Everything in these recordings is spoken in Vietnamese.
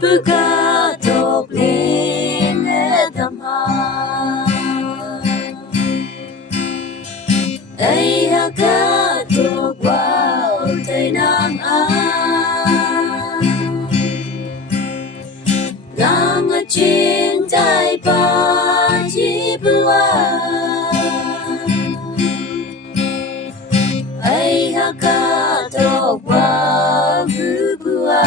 Buka tok ling edam ha ai ha ka tok wow tay nang a nang a chin tai pa chi bua ai ha ka tok wow bua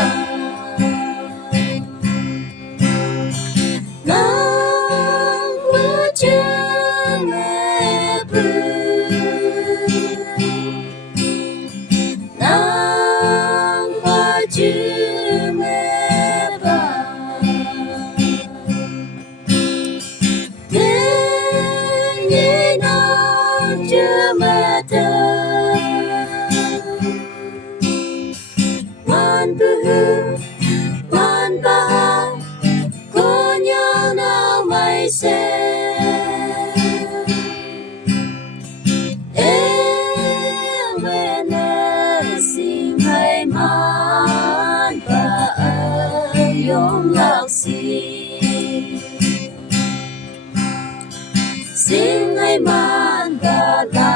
Sing ay man gala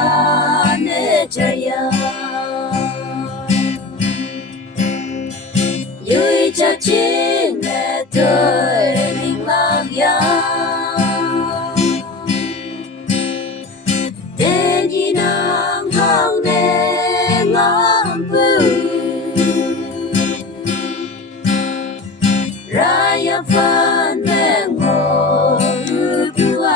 ne jaya Yui cha chin ne tôi linh lang ya Tên yi nang hang ne ngang pu Raya fan ne ngô bua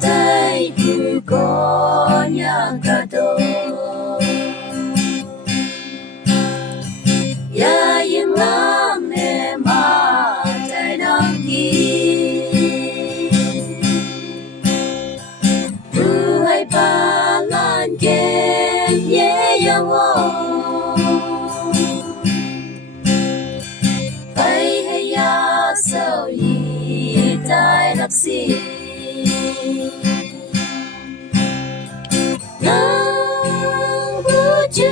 tay tu có nhà cả đô ya yên lắm nè mà tay nang đi tu hay ba lan ken ye yang o tay hay ya sao yi tay lắc xì nang bu chu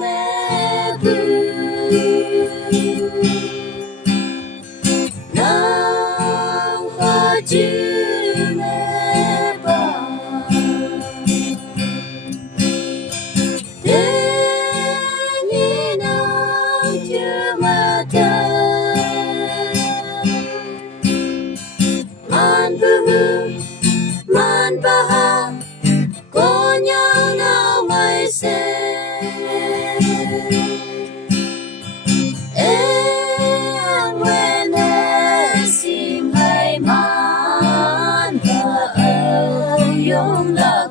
me bu nang ba chu me ba de ni nang chu ma ta man ba ha có nhớ nào mày sẽ em quên em xin hãy man và ơi yong lạc